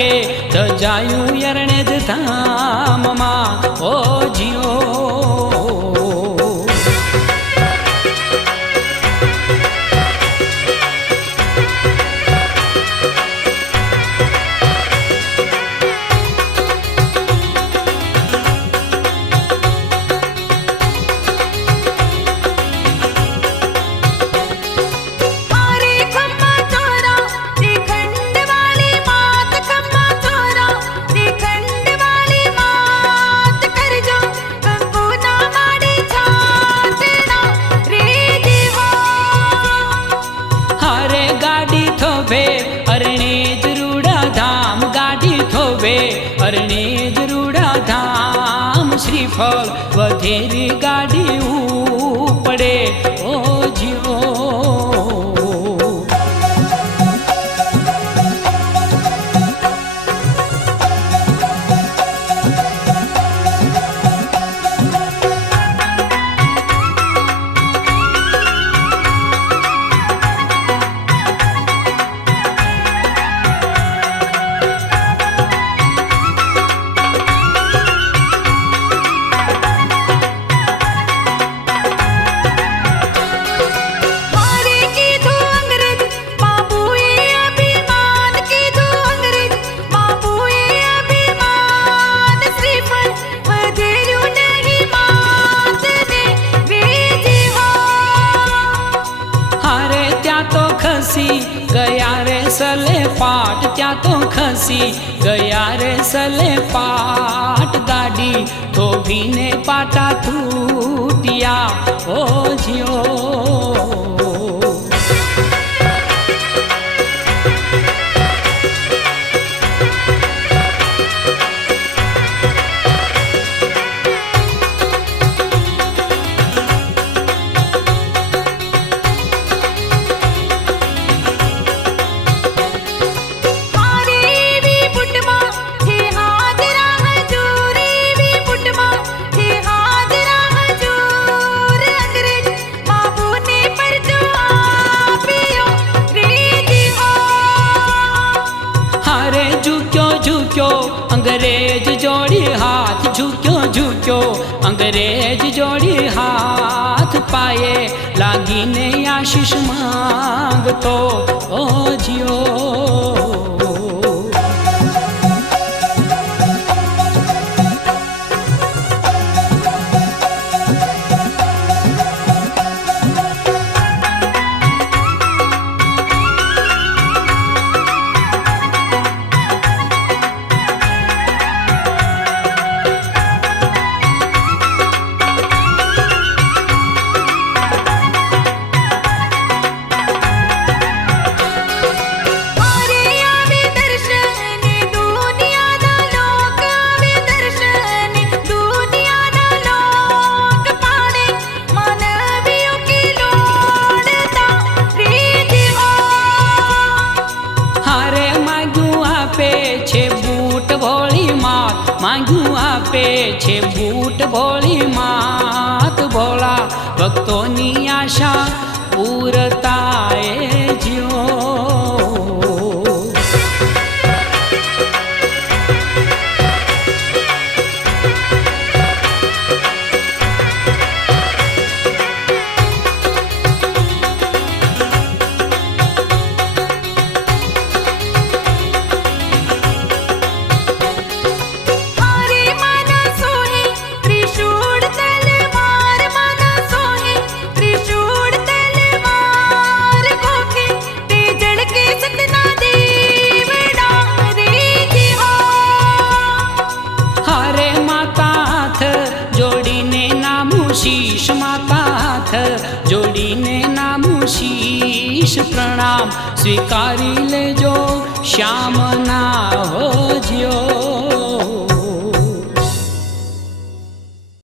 के जायूं यरणे ज धाम मा ओ जियो। अरणेज रूड़ा धाम श्रीफल वधेरी गाड़ी उपड़े ओ जियो। गया रे सले पाट त्या तो खसी गया रे सले पाट गाड़ी तो भी ने पाटा टूटिया ओ जियो। अंग्रेज जोड़ी हाथ झुक्यो झुक्यो अंग्रेज जोड़ी हाथ पाए लागी ने आशीष मांगतो ओ जियो। मांगू आपे छे बूट भोली मात भोला भक्तों नी आशा पूरताए जियो। शीश माता हाथ जोड़ीने नामू शीश प्रणाम स्वीकारी लेजो श्याम ना